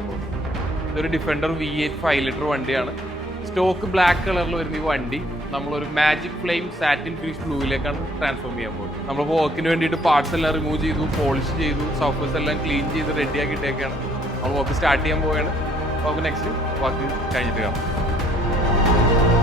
ചെയ്യാൻ പോകുന്നത്. ഇതൊരു ഡിഫൻഡർ V8 5 ലിറ്റർ വണ്ടിയാണ്. സ്റ്റോക്ക് ബ്ലാക്ക് കളറിൽ വരുന്ന ഈ വണ്ടി നമ്മളൊരു മാജിക് ഫ്ലെയിം സാറ്റിൻ ഫിനിഷ് ബ്ലൂയിലേക്കാണ് ട്രാൻസ്ഫോം ചെയ്യാൻ പോകുന്നത്. നമ്മളിപ്പോൾ വർക്കിന് വേണ്ടിയിട്ട് പാർട്സ് എല്ലാം റിമൂവ് ചെയ്തു, പോളിഷ് ചെയ്തു, സർഫേസ് എല്ലാം ക്ലീൻ ചെയ്ത് റെഡിയാക്കി ഇട്ടേക്കാണ്. നമ്മൾ വർക്ക് സ്റ്റാർട്ട് ചെയ്യാൻ പോവുകയാണ്. അപ്പോൾ നമുക്ക് നെക്സ്റ്റ് വർക്ക് കഴിഞ്ഞിട്ട് കാണാം.